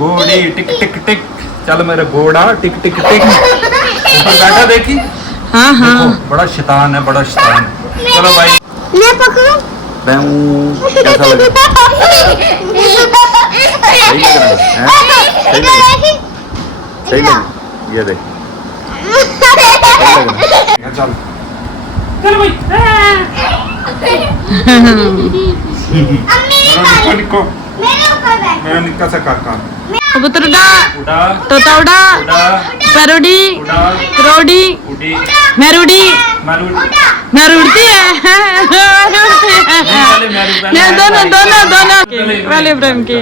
घोड़ी टिक टिक टिक, चल मेरा घोड़ा टिक टिक टिक। ऊपर बैठा देखी। हाँ हाँ देखो, बड़ा शैतान है, बड़ा शैतान है। चलो भाई मैं पकड़ूं? कैसा लगा? सही लग रहा है? सही लग रहा है? सही लग रहा है? ये देख, सही लग रहा है। चल चल भाई। निको मेरे ऊपर बैठ। मैं निक्का सा काका। कबूतर उड़ा, उड़ा तोता उड़ा, उड़ा परोड़ी, उड़ा करोड़ी, उड़ी मेरुड़ी, मारू। मेरू उड़ती है। नहीं, दोनों दोनों दोनों की, वाले इब्राहिम की।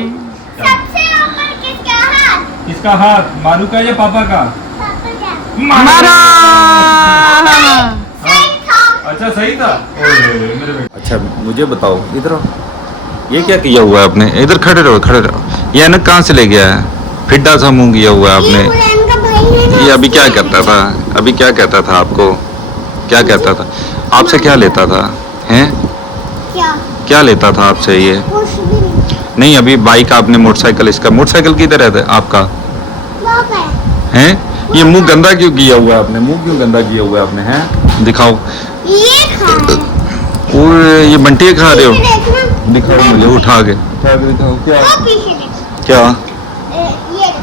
सबसे ऊपर किसका हाथ? किसका हाथ, मारू का या पापा का? पापा का। मारा। सही था। अच्छा सही था। मेरे बेटे। अच्छा मुझे बताओ, इधर आओ। ये क्या किया हुआ है आपने? इधर खड़े रहो, खड़े रहो। ये अनक कहाँ से ले गया है? फिड्डा सा मुंह किया हुआ है आपने। ये उड़ान का भाई है ना। ये अभी क्या करता था? अभी क्या कहता था आपको? क्या कहता था? आपसे क्या लेता था? हैं? क्या? क्या लेता था आपसे ये? कुछ भी नहीं। नहीं, अभी बाइक आपने, मोटरसाइकिल इसका। मोटरसाइकिल किधर है आपका? पापा है। हैं? ये मुंह गंदा क्यों किया हुआ है आपने? मुंह क्यों गंदा किया हुआ है आपने? हैं? दिखाओ। ये खा रहा है। और ये बंटिया खा रहे हो? पीछे देखना। दिखाओ मुझे, उठा के दिखाओ। क्या वो पीछे देखो। क्या?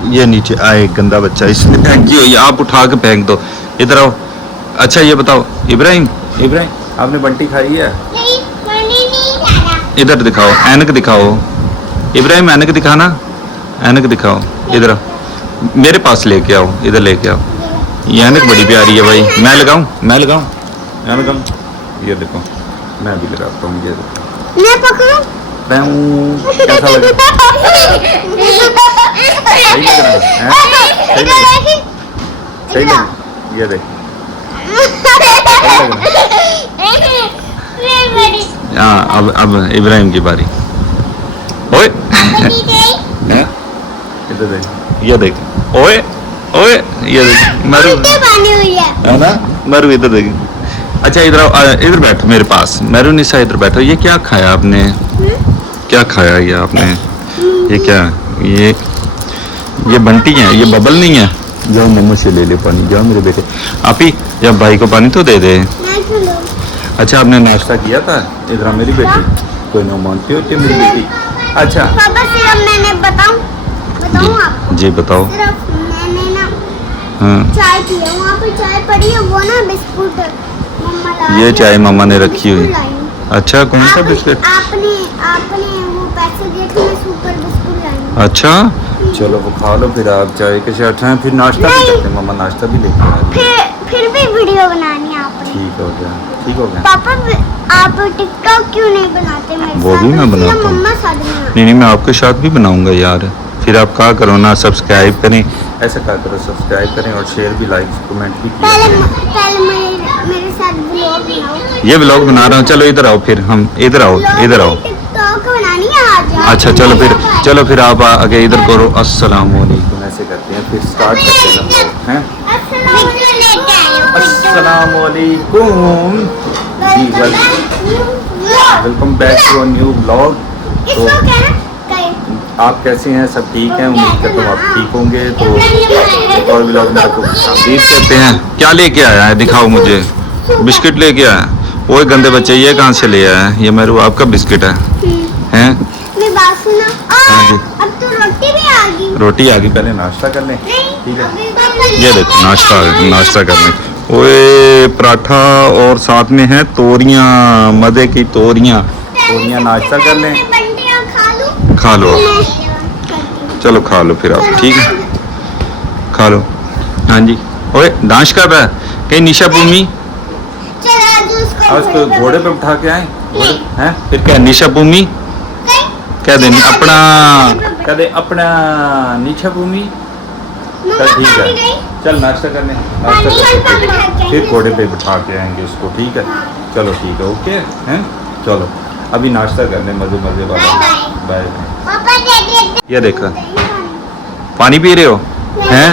ये ये नीचे आए, गंदा बच्चा, इसने फेंकी हुई है, आप उठा के फेंक दो। इधर आओ। अच्छा ये बताओ, इब्राहिम इब्राहिम आपने बंटी खाई है? नहीं, मैंने नहीं खाया। इधर दिखाओ, ऐनक दिखाओ। इब्राहिम ऐनक दिखाना, ऐनक दिखाओ। इधर आओ, मेरे पास लेके आओ, इधर लेके आओ। ये ऐनक बड़ी प्यारी है भाई। मैं लगाऊं? मैं लगाऊं? मैं लगाऊं? ये देखो, मैं भी लगाता हूँ। ये देखो, मैं पकड़ूं? कैसा लगा? सही लग रहा है? सही लग रहा है? सही लग रहा है? ये देख, हाँ। अब इब्राहिम की बारी। ओए हैं? इधर देख, ये देख, ओए ओए, ये देख मरु, है ना मरु, इधर देख। अच्छा इधर आओ, इधर बैठो मेरे पास। मेरू निशा इधर बैठो। ये क्या खाया आपने? क्या खाया ये आपने? ये क्या? ये बंटी है, ये बबल नहीं है। जाओ मम्मा से ले ले पानी, जाओ मेरे बेटे। आप ही या भाई को पानी तो दे दे। अच्छा आपने नाश्ता किया था? इधर मेरी बेटी, कोई ना मानती होती मेरी बेटी। अच्छा पापा सिर्फ मैंने बताऊं आपको? जी बताओ। सिर्फ मैंने ना हाँ, चाय पी है, वहाँ पे चाय पड़ी है, वो ना बिस्कुट मम्मा ला ये दी। चाय मम्मा ने रखी हुई। बिस्कुट लाई हूँ। अच्छा कौन सा बिस्किट? आपने वो पैसे दिए थे, मैं सुपर बिस्कुट लाई हूँ। अच्छा चलो वो खा लो, फिर आप चाय के साथ हैं, फिर नाश्ता भी करते हैं। मम्मा नाश्ता भी लेके आ रही है। फिर भी वीडियो बनानी है आपने। ठीक हो गया, ठीक हो गया। पापा आप टिकटॉक क्यों नहीं बनाते मेरे वो साथ? भी मैं सिर्फ बनाता हूँ। मम्मा साथ बनाते। नहीं मैं आपके साथ भी बनाऊंगा यार। फिर आप क्या करो ना, सब्सक्राइब करें, ऐसा क्या करो, सब्सक्राइब करें और शेयर भी, लाइक कमेंट भी पहले कीजिए। मेरे साथ व्लॉग बनाओ। ये व्लॉग बना रहा हूँ। चलो इधर आओ, फिर हम इधर आओ, इधर आओ। टिकटॉक बनानी है आज। अच्छा चलो फिर आप आगे इधर करो। अस्सलाम वालेकुम ऐसे करते हैं, फिर स्टार्ट करते हैं व्लॉग हैं। अस्सलाम वालेकुम जी, welcome back to a new vlog. तो आप कैसे हैं? सब ठीक हैं? उम्मीद करता हूँ आप ठीक होंगे। तो एक और व्लॉग में आपको उम्मीद करते हैं। क्या लेके आया है दिखाओ मुझे। बिस्किट लेके आया? वो गंदे बच्चे, ये कहाँ से ले आया है? ये मेरू आपका बिस्किट है हैं? मेरी बात सुनो। हाँ जी। अब तो रोटी भी आ गई। रोटी आ गई, पहले नाश्ता कर लें। ठीक है, अभी ये देखो नाश्ता कर लें। ओए पराठा और साथ में है तोरियां, मजे की तोरियां नाश्ता कर लें। बंटियां खा लूं? खा लो, चलो खा लो फिर आप, ठीक है खा लो। हाँ जी। ओए डांस कर रहा है कहीं निशा भूमि? चल आज उसको आज तो घोड़े पे उठा के आए हैं। फिर क्या निशा भूमि कह दे, अपना कह दे, अपना निशा भूमि। चल ठीक है, चल नाश्ता करने, नाश्ता करके फिर घोड़े पे बिठा के आएंगे उसको। ठीक है चलो ठीक है, ओके हैं। चलो अभी नाश्ता करने, मजे वाला। बाय। पापा दे ये देखो पानी पी रहे हो हैं?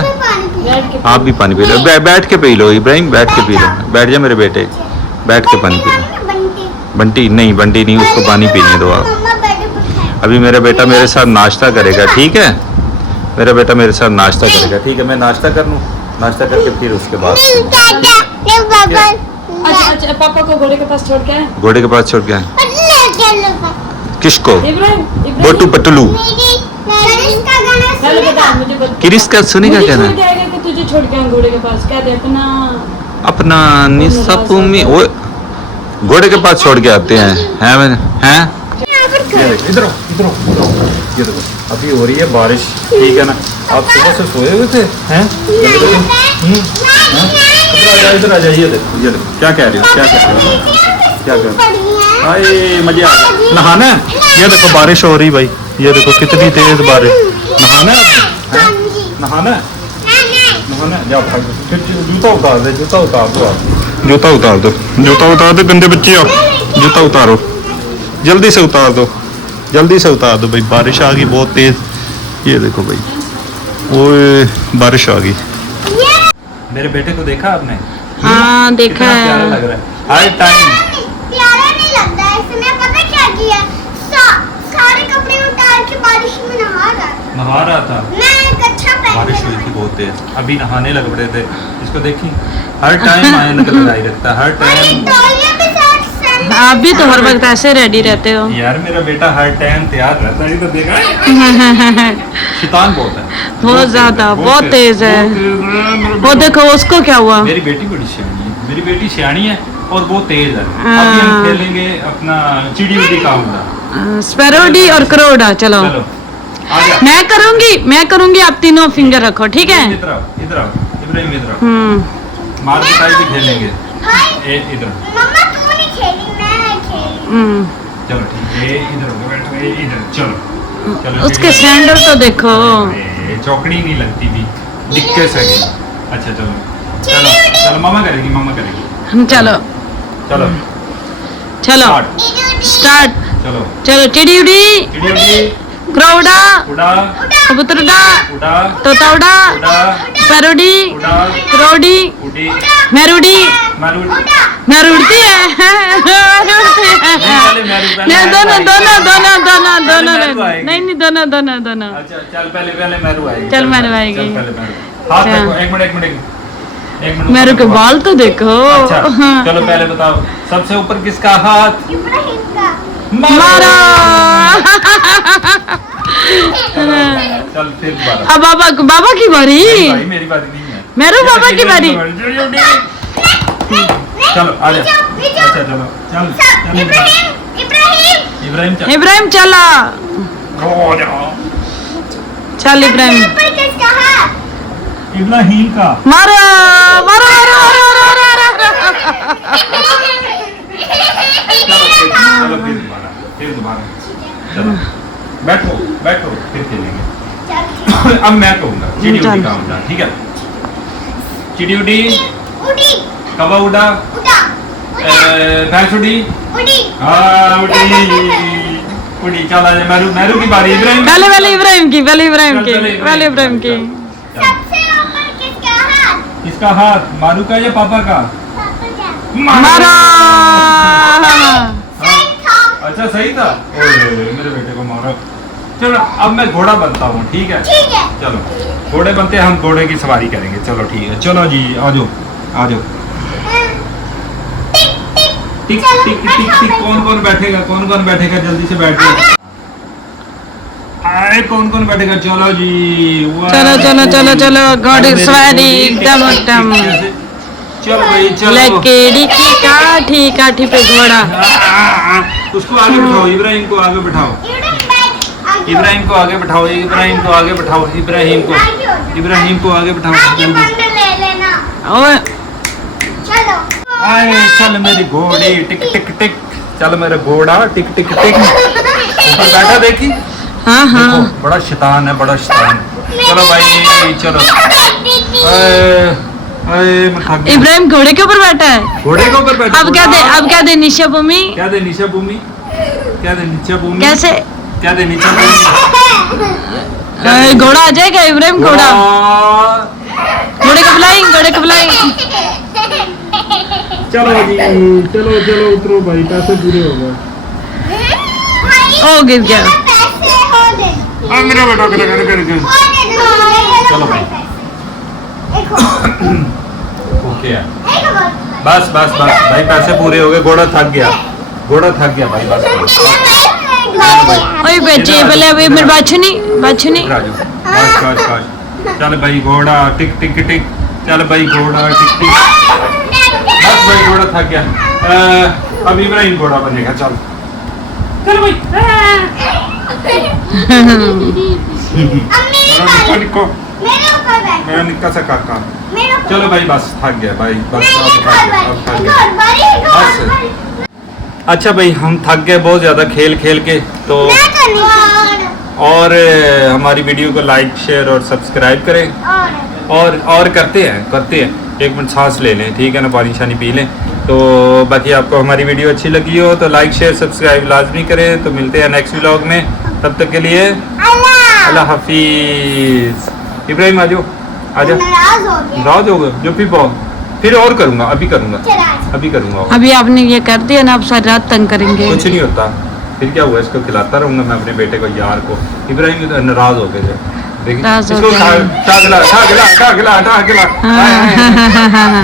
आप भी पानी पी लो, बैठ के पी लो इब्राहिम, बैठ के पी लो। बैठ जा मेरे बेटे, बैठ के पानी पी लो। बंटी नहीं, उसको पानी पीने दो आप। अभी मेरा बेटा मेरे साथ नाश्ता करेगा, ठीक है? मेरा बेटा मेरे साथ नाश्ता करेगा, ठीक है? मैं नाश्ता कर लूँ, नाश्ता करके फिर उसके बाद अच्छा अच्छा, पापा को घोड़े के पास छोड़ के आए? घोड़े के पास छोड़ के आए। किसको? इब्राहिम बोटू पटलू। पहले बता, मुझे बता। किरिस का सुनेगा मुझे क्या छोड़ ना? के आएगा कि तुझे छोड़ के आऊं घोड़े के पास? क्या दे अपना अपना निसपुमी वो घोड़े के पास छोड़ के आते हैं, हैं मैंने हैं? इधर ये देखो अभी हो रही है बारिश, ठीक है ना? आप सुबह से सोए हुए थे हैं? इधर आ जाइए, ये देखो क्या कह रहे हो, क्या कह रहे हो, क्या कह रहे हो? आए मजे आ गए। नहाना है? ये देखो बारिश हो रही भाई, ये देखो कितनी तेज बारिश। नहाना है? नहाना है? नहाना है? जाओ भाग, फिर जूता उतार दे, जूता उतार दो आप, जूता उतार दो, जूता उतार दो, गंदे बच्चे हो, जूता उतारो, जल्दी से उतार दो, जल्दी से उतार दो भाई, बारिश आ गई बहुत तेज। ये देखो भाई, ओए बारिश आ गई। मेरे बेटे को देखा आपने? हाँ देखा कितना है। प्यारा लग रहा है हर टाइम। प्यारा नहीं लगता है, इसने पता क्या किया? सारे कपड़े उतार के बारिश में नहा रहा था। मैं एक अच्छा पहन बारिश हुई थी बहुत तेज, अभी नहाने लग पड़े थे। इसको देखी हर टाइम आए लगाई रखता है, हर टाइम। आप भी तो हर वक्त ऐसे रेडी रहते हो। यार मेरा बेटा हर टाइम तैयार रहता है, ये तो देखा शैतान बहुत है, बहुत ज्यादा, बहुत तेज है। वो देखो उसको क्या हुआ। मेरी बेटी बड़ी सियानी है, मेरी बेटी सियानी है और वो तेज है। अभी हम खेलेंगे अपना चिड़ी उड़ी का होगा, स्पैरोडी और करोड़ा। चलो चलो आजा। मैं करूंगी, आप तीनों फिंगर रखो, ठीक है? इधर आओ, इधर आओ इब्राहिम, इधर आओ, मार पिटाई भी खेलेंगे। इधर मम्मा तू नहीं खेली, मैं खेली। चलो ठीक है, इधर हो बैठो, इधर चलो चलो। उसके सैंडल तो देखो, चौकड़ी नहीं लगती थी, दिक्कत से गई। अच्छा चलो चलो चलो, मामा करेगी, मामा करेगी। चलो चलो चलो स्टार्ट। चलो चलो चिड़ी उड़ी, चिड़ी उड़ी, क्रोड़ा, उड़ा कबूतर उड़ा, उड़ा, तोता उड़ा, उड़ा, पैरोडी, उड़ा, क्रोडी, उड़ी, मैरूडी। मारू। मैरूड़ती है। नहीं, दोनों नहीं, दोनों। अच्छा चल, पहले मैरू आएगी। चल मैरू आएगी। चल पहले मैरू। हाथ देखो, एक मिनट मैरू के बाल तो देखो। अच्छा चलो पहले बताओ, सबसे ऊपर किसका हाथ? इब्राहिम का। मारा। चल फिर दोबारा। अब बाबा की बारी। भाई मेरी बारी नहीं है, मैरू बाबा की बारी। चलो आ जा। अच्छा चलो चल इब्राहिम चल। इब्राहिम चला। हो जाओ। चल इब्राहिम। इब्राहिम का। मारो। चलो फिर दोबारा चलो, बैठो फिर खेलेंगे। अब मैं कहूँगा चिड़ी उड़ी का होगा, ठीक है? चिड़ी उड़ी, कौवा उड़ा, भैंस उड़ी, हाँ उड़ी। चल आ जा, मैरू की बारी। इब्राहिम पहले इब्राहिम की। सबसे ऊपर किसका हाथ? किसका हाथ? मारू का या पापा का? मारो। अच्छा सही था। ओए मेरे बेटे को मारो। चलो अब मैं घोड़ा बनता हूँ, ठीक है? ठीक है। चलो घोड़े बनते हैं, हम घोड़े की सवारी करेंगे। चलो ठीक है, चलो जी आ जाओ। टिक टिक टिक टिक। कौन बैठेगा? जल्दी से बैठ जाओ। आए कौन बैठेगा? चलो जी। चलो घोड़े की सवारी एकदम। चलो भाई चलो। लकड़ी की काठी पे घोड़ा। उसको आगे बिठाओ, इब्राहिम को आगे बिठाओ। इब्राहिम को आगे बिठाओ। जल्दी। ले लेना। ओए आए चल मेरी घोड़ी, टिक टिक टिक। चल मेरा घोड़ा, टिक टिक टिक। ऊपर बैठा देखी? हाँ देखो बड़ा शैतान है, चलो भाई चलो। मैं थक गया। इब्राहिम घोड़े के ऊपर बैठा है। घोड़े के ऊपर बैठा। अब क्या दे निशा भूमि? क्या दे नीचा भूमि? कैसे? क्या दे नीचा भूमि? घोड़ा आ जाएगा इब्राहिम। घोड़े को बुलाएं। चलो जी चलो उतरो भाई, पैसे पूरे हो गए। ओ गिर गया। पैसे हो दे। मेरा बेटा कर चलो भाई एक और ओके है एक और बस बस बस भाई पैसे पूरे हो गए घोड़ा थक गया भाई बस ओए बच्चे पहले अभी मेरे बाछुनी राजू बस बस बस चल भाई घोड़ा टिक टिक टिक चल भाई घोड़ा टिक टिक बस भाई घोड़ा थक गया अब इब्राहिम घोड़ा बनेगा चल चल भाई निक्को निक्को मेरे ऊपर बैठ मेरा निक्का सा काका मेरे ऊपर चलो भाई बस थक गया भाई बस नहीं, अब एक और थक बारी, गया एक और बारी, एक और बस। बारी। अच्छा भाई हम थक गए बहुत ज़्यादा खेल खेल के तो मैं तो नहीं और हमारी वीडियो को लाइक शेयर और सब्सक्राइब करें और करते हैं एक मिनट सांस ले लें ठीक है ना पानी शानी पी लें तो बाकी आपको हमारी वीडियो अच्छी लगी हो तो लाइक शेयर सब्सक्राइब लाजमी करें तो मिलते हैं नेक्स्ट व्लॉग में तब तक के लिए अल्लाह अल्लाह हाफिज़ इब्राहिम आ जाओ आजा नाराज हो गया राज हो गए जो भी पाओ फिर और करूँगा अभी करूँगा और। अभी आपने ये कर दिया ना आप सारी रात तंग करेंगे कुछ नहीं होता फिर क्या हुआ इसको खिलाता रहूंगा मैं अपने बेटे को यार को इब्राहिम नाराज हो गए थे देखिए नाराज हो इसको गया। खा खिला हाँ, हाँ, हाँ, हाँ, हाँ।